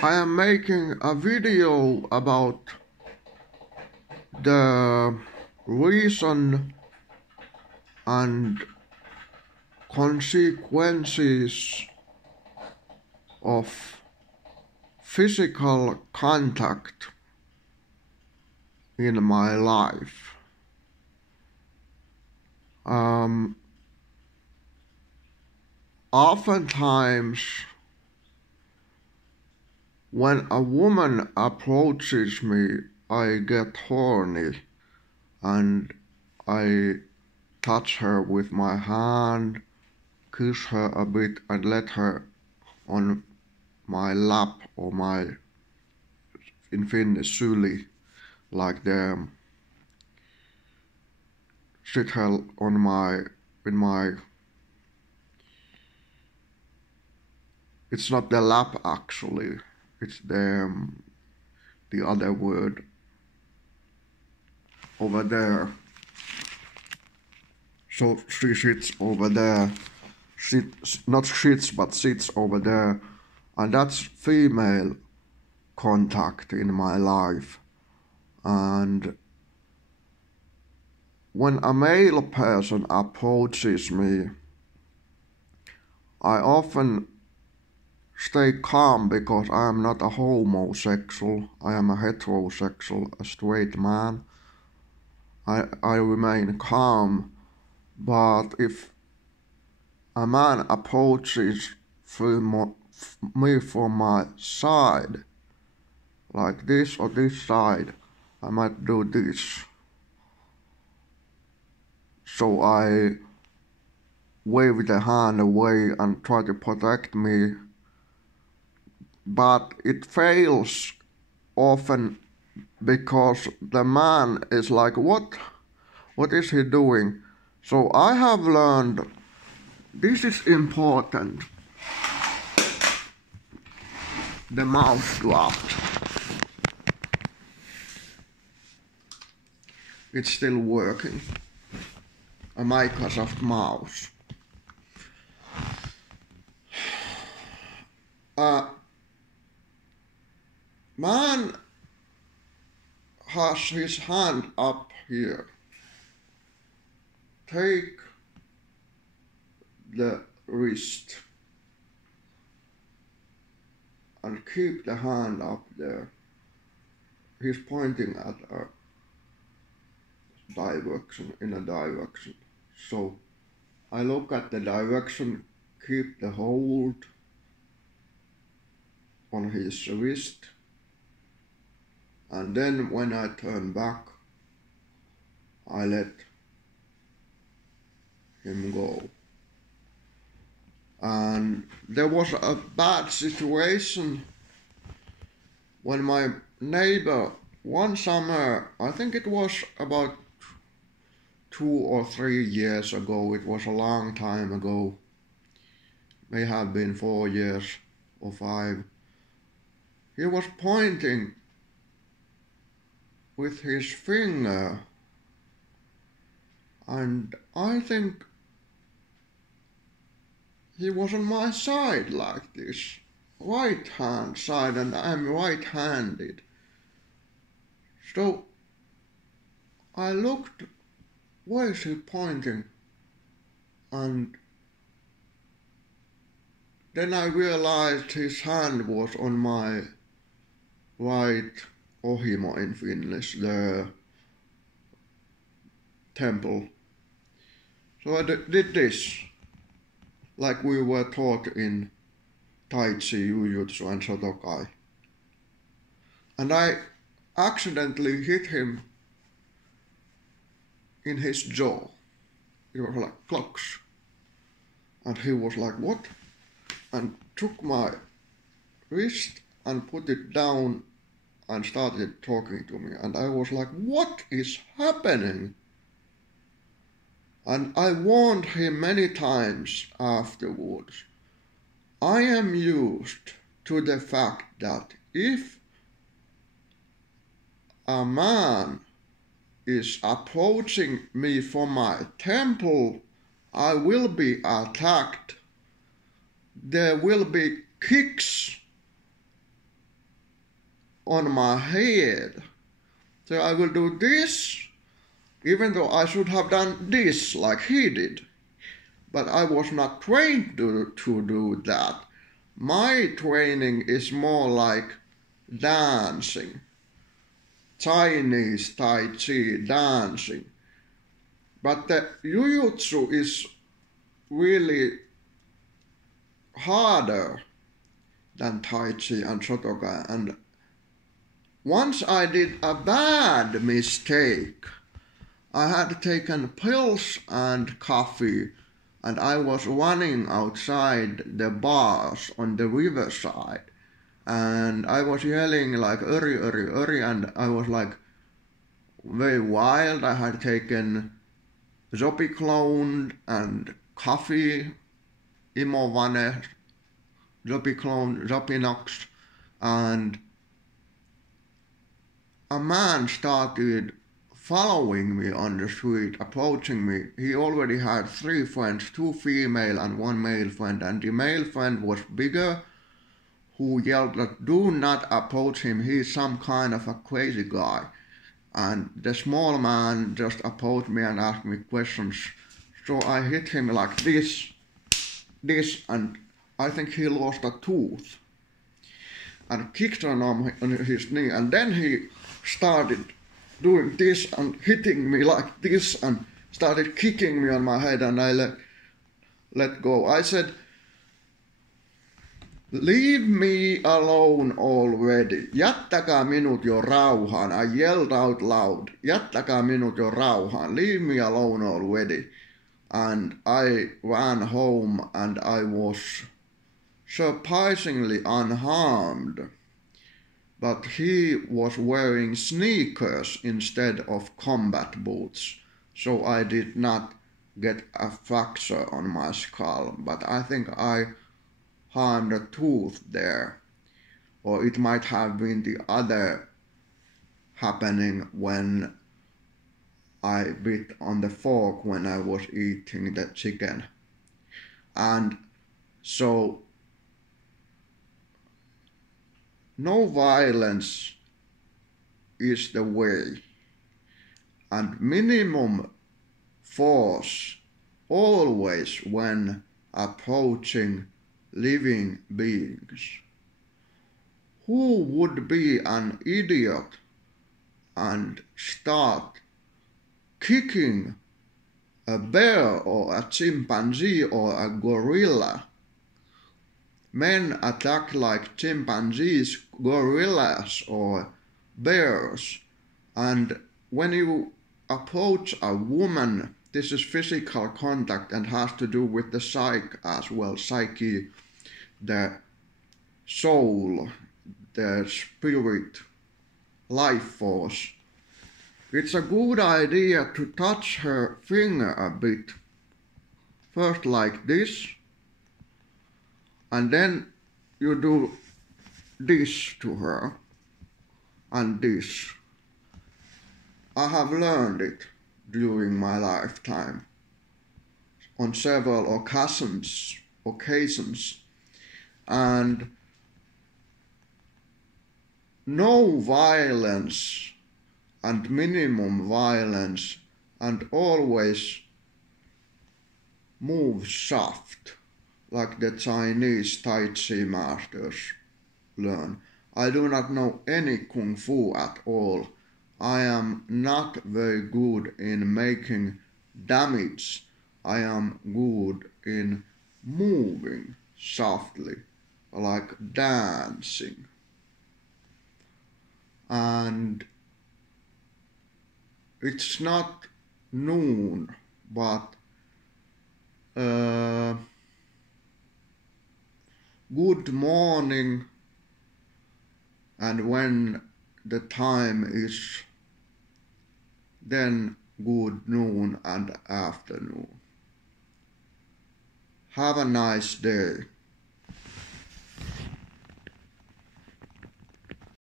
I am making a video about the reason and consequences of physical contact in my life. Oftentimes, when a woman approaches me, I get horny and I touch her with my hand, kiss her a bit and let her on my lap or my, in Finnish, syli, like the, sit her on my, in my, it's not the lap actually, it's the other word over there. So she sits over there, not sits but sits over there, and that's female contact in my life. And when a male person approaches me, I often stay calm because I am not a homosexual, I am a heterosexual, a straight man. I remain calm, but if a man approaches me from my side, like this or this side, I might do this. So I wave the hand away and try to protect me, but it fails often because the man is like, what is he doing? So I have learned, this is important. The mouse dropped. It's still working. A Microsoft mouse. Man has his hand up here. Take the wrist and keep the hand up there. He's pointing at a direction, in a direction. So I look at the direction, keep the hold on his wrist, and then when I turn back, I let him go. And there was a bad situation when my neighbor, one summer, I think it was about 2 or 3 years ago, it was a long time ago, may have been 4 years or 5, he was pointing with his finger, and I think he was on my side like this, right hand side, and I'm right-handed. So I looked, where is he pointing? And then I realized his hand was on my right ohimo in Finnish, the temple. So I did this, like we were taught in Tai Chi, Jujutsu and Shotokai. And I accidentally hit him in his jaw. It was like clocks. And he was like, what? And took my wrist and put it down and started talking to me. And I was like, what is happening? And I warned him many times afterwards. I am used to the fact that if a man is approaching me from my temple, I will be attacked. There will be kicks on my head. So I will do this, even though I should have done this like he did. But I was not trained to do that. My training is more like dancing. Chinese Tai Chi dancing. But the Jujutsu is really harder than Tai Chi and Shotokan. And once I did a bad mistake. I had taken pills and coffee, and I was running outside the bars on the riverside. And I was yelling like, Uri, Uri, Uri, and I was like very wild. I had taken Zopiclone and coffee, Imovane, Zopiclone, Zopinox, and a man started following me on the street, approaching me. He already had 3 friends, 2 female and 1 male friend, and the male friend was bigger, who yelled that, do not approach him, he's some kind of a crazy guy. And the small man just approached me and asked me questions. So I hit him like this, and I think he lost a tooth. And kicked on his knee, and then he started doing this and hitting me like this and started kicking me on my head, and I let go. I said, leave me alone already. Jättäkää minut jo rauhaan. I yelled out loud. Jättäkää minut jo rauhaan. Leave me alone already. And I ran home and I was surprisingly unharmed. But he was wearing sneakers instead of combat boots, so I did not get a fracture on my skull, but I think I harmed a tooth there, or it might have been the other happening when I bit on the fork when I was eating the chicken. And so no violence is the way, and minimum force always when approaching living beings. Who would be an idiot and start kicking a bear or a chimpanzee or a gorilla? Men attack like chimpanzees, gorillas, or bears. And when you approach a woman, this is physical contact and has to do with the psyche as well. Psyche, the soul, the spirit, life force. It's a good idea to touch her finger a bit. First like this. And then you do this to her, and this. I have learned it during my lifetime on several occasions, and no violence and minimum violence, and always move soft, like the Chinese Tai Chi masters learn. I do not know any Kung Fu at all. I am not very good in making damage. I am good in moving softly, like dancing. And it's not noon, but good morning, and when the time is then good noon and afternoon. Have a nice day.